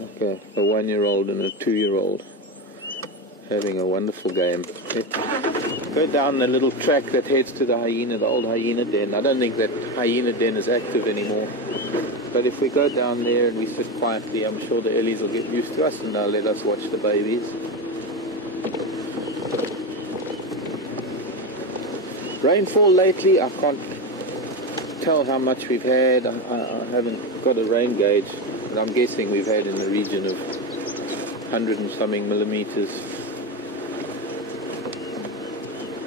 Okay, a 1-year-old and a 2-year-old having a wonderful game. Go down the little track that heads to the old hyena den. I don't think that hyena den is active anymore. But if we go down there and we sit quietly, I'm sure the Ellies will get used to us and they'll let us watch the babies. Rainfall lately, I can't tell how much we've had. I haven't got a rain gauge, but I'm guessing we've had in the region of 100 and something millimeters.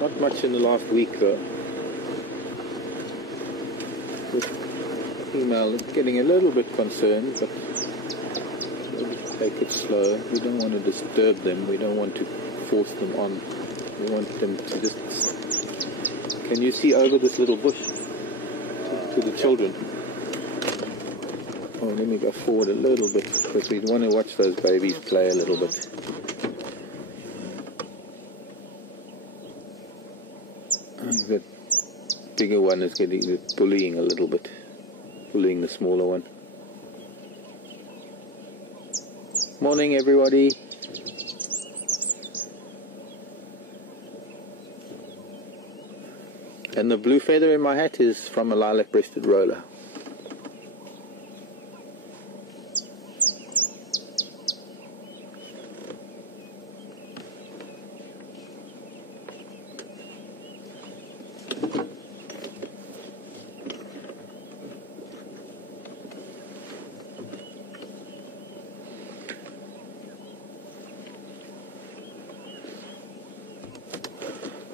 Not much in the last week though. This female is getting a little bit concerned, but we'll take it slow. We don't want to disturb them. We don't want to force them on. We want them to just... Can you see over this little bush to the children? Oh, let me go forward a little bit because we want to watch those babies play a little bit. The bigger one is bullying a little bit, bullying the smaller one. Morning, everybody. And the blue feather in my hat is from a lilac-breasted roller.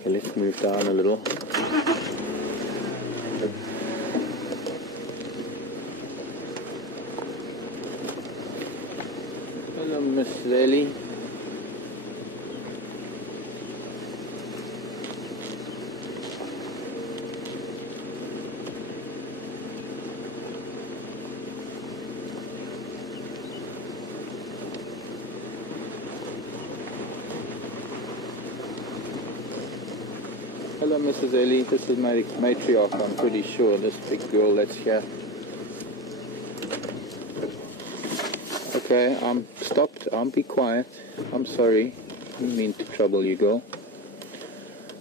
Okay, let's move down a little. Hello, Miss Lely. Hello, Mrs. Ellie. This is my matriarch, I'm pretty sure, this big girl that's here. Okay, I'm stopped. I'll be quiet. I'm sorry. I didn't mean to trouble you, girl.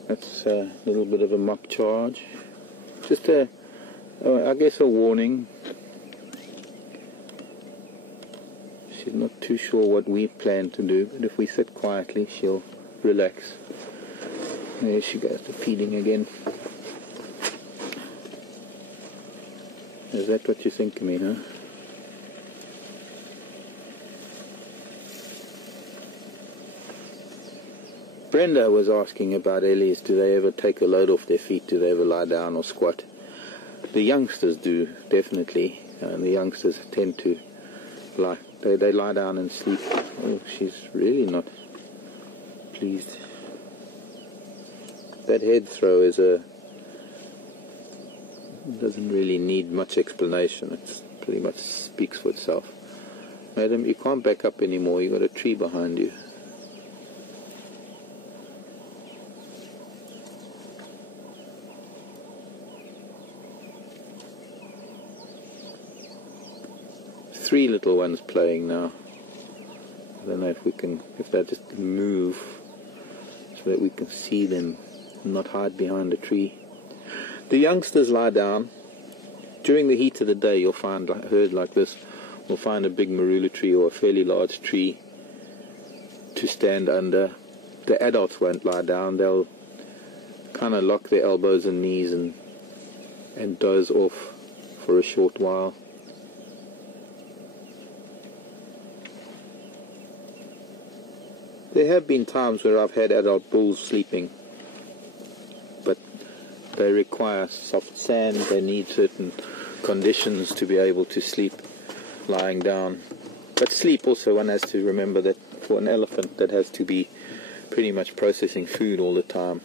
That's a little bit of a mock charge. Just I guess a warning. She's not too sure what we plan to do, but if we sit quietly, she'll relax. There she goes to feeding again. Is that what you think of me, huh? Brenda was asking about Ellies. Do they ever take a load off their feet? Do they ever lie down or squat? The youngsters do, definitely. And the youngsters tend to lie. They lie down and sleep. Oh, she's really not pleased. That head throw doesn't really need much explanation. It pretty much speaks for itself. Madam, you can't back up anymore. You've got a tree behind you. Three little ones playing now. I don't know if they'll just move so that we can see them and not hide behind a tree. The youngsters lie down. During the heat of the day, you'll find a herd like this, we'll find a big marula tree or a fairly large tree to stand under. The adults won't lie down. They'll kind of lock their elbows and knees and doze off for a short while. There have been times where I've had adult bulls sleeping, but they require soft sand. They need certain conditions to be able to sleep lying down. But sleep also, one has to remember that for an elephant that has to be pretty much processing food all the time,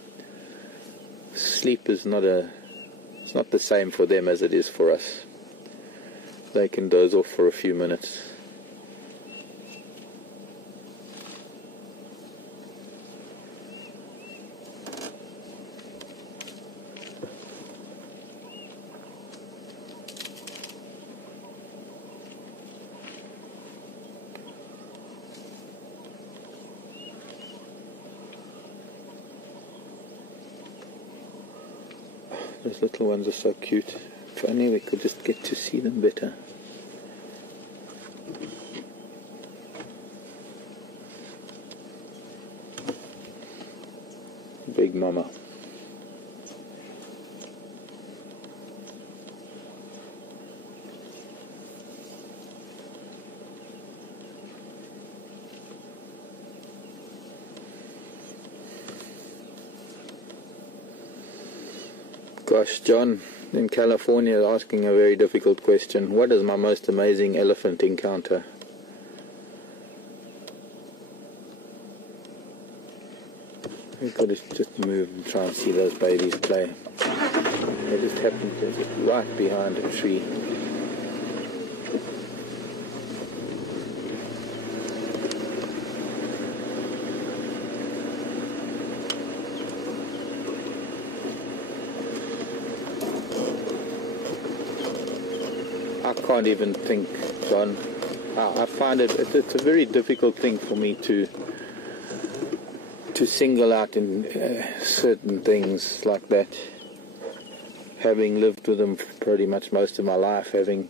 sleep is it's not the same for them as it is for us. They can doze off for a few minutes. Those little ones are so cute. If only we could just get to see them better. Big mama. Gosh, John in California is asking a very difficult question. What is my most amazing elephant encounter? We've got to just move and try and see those babies play. They just happen to be right behind a tree. I can't even think, John. I find it's a very difficult thing for me to single out in certain things like that. Having lived with them pretty much most of my life, I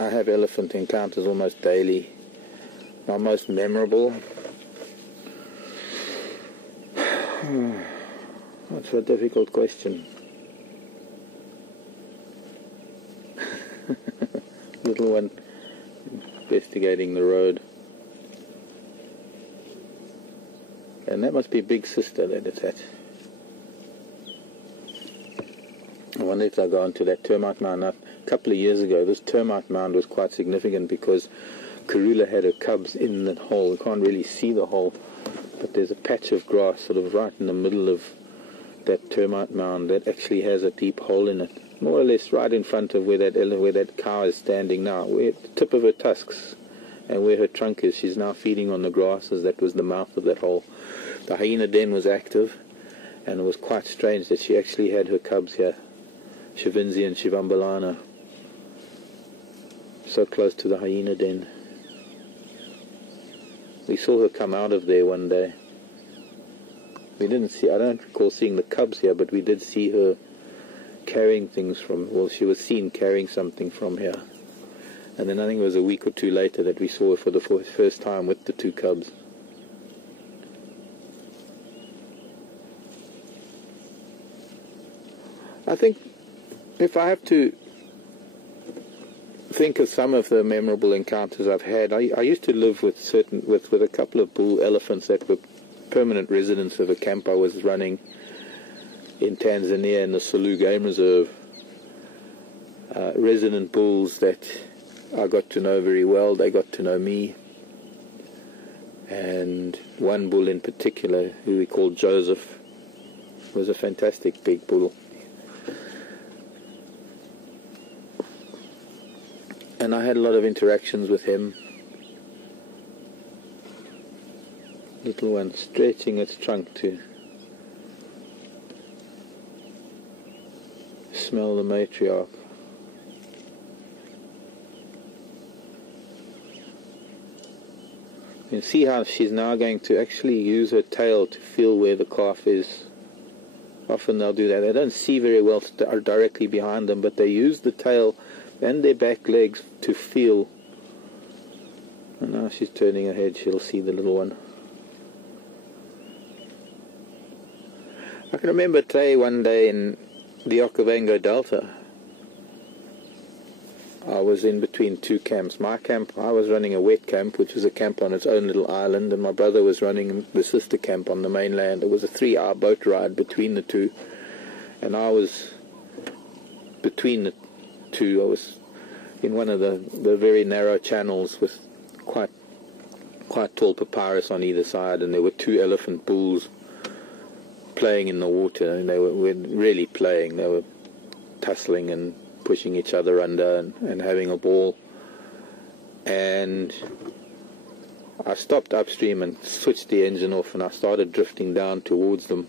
have elephant encounters almost daily. My most memorable. That's a difficult question. Little one investigating the road. And that must be Big Sister that it's at. I wonder if they'll go onto that termite mound. Now, a couple of years ago, this termite mound was quite significant because Karula had her cubs in that hole. You can't really see the hole, but there's a patch of grass sort of right in the middle of that termite mound that actually has a deep hole in it, more or less right in front of where that cow is standing now, where at the tip of her tusks and where her trunk is. She's now feeding on the grasses. That was the mouth of that hole. The hyena den was active, and it was quite strange that she actually had her cubs here, Shivinzi and Shivambalana, so close to the hyena den. We saw her come out of there one day. I don't recall seeing the cubs here, but we did see her carrying things she was seen carrying something from here. And then I think it was a week or two later that we saw her for the first time with the two cubs. I think if I have to think of some of the memorable encounters I've had, I used to live with a couple of bull elephants that were permanent residents of a camp I was running in Tanzania in the Selous Game Reserve. Resident bulls that I got to know very well. They got to know me. And one bull in particular, who we called Joseph, was a fantastic big bull. And I had a lot of interactions with him. Little one stretching its trunk to smell the matriarch. You can see how she's now going to actually use her tail to feel where the calf is. Often they'll do that. They don't see very well directly behind them, but they use the tail and their back legs to feel. And now she's turning her head. She'll see the little one. I can remember Trey one day in the Okavango Delta. I was in between two camps. My camp, I was running a wet camp, which was a camp on its own little island, and my brother was running the sister camp on the mainland. It was a 3-hour boat ride between the two, and I was between the two. I was in one of the very narrow channels with quite tall papyrus on either side, and there were two elephant bulls playing in the water, and they were really playing. They were tussling and pushing each other under and having a ball. And I stopped upstream and switched the engine off, and I started drifting down towards them.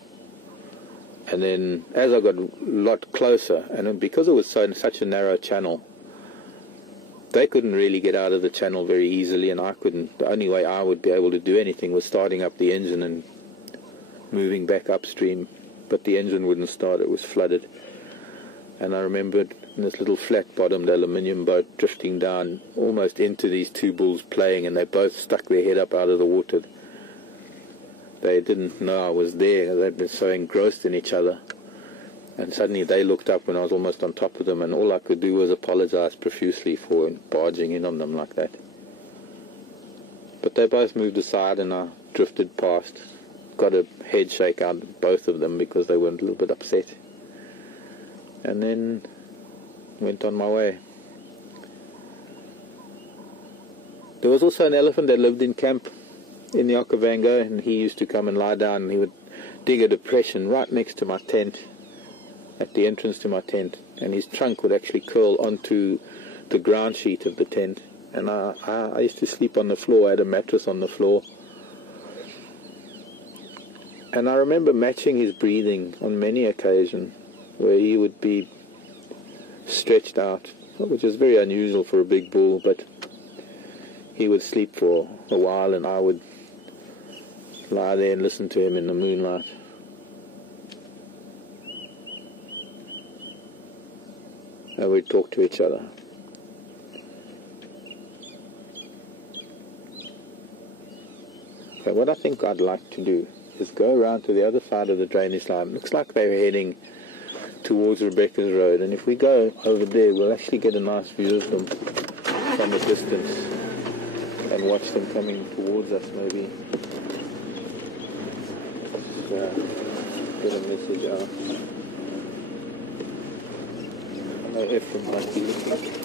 And then as I got a lot closer, and because it was such a narrow channel, they couldn't really get out of the channel very easily, and I couldn't. The only way I would be able to do anything was starting up the engine and moving back upstream, but the engine wouldn't start, it was flooded. And I remembered this little flat-bottomed aluminium boat drifting down almost into these two bulls playing, and they both stuck their head up out of the water. They didn't know I was there, they'd been so engrossed in each other. And suddenly they looked up when I was almost on top of them, and all I could do was apologize profusely for barging in on them like that. But they both moved aside and I drifted past. Got a head shake out of both of them because they were a little bit upset. And then went on my way. There was also an elephant that lived in camp in the Okavango, and he used to come and lie down, and he would dig a depression right next to my tent, at the entrance to my tent, and his trunk would actually curl onto the ground sheet of the tent. And I used to sleep on the floor. I had a mattress on the floor. And I remember matching his breathing on many occasions, where he would be stretched out, which is very unusual for a big bull, but he would sleep for a while and I would lie there and listen to him in the moonlight. And we'd talk to each other. Okay, what I think I'd like to do is go around to the other side of the drainage line. Looks like they're heading towards Rebecca's Road, and if we go over there we'll actually get a nice view of them from a distance and watch them coming towards us. Maybe get a message out. I know Ephraim might be looking.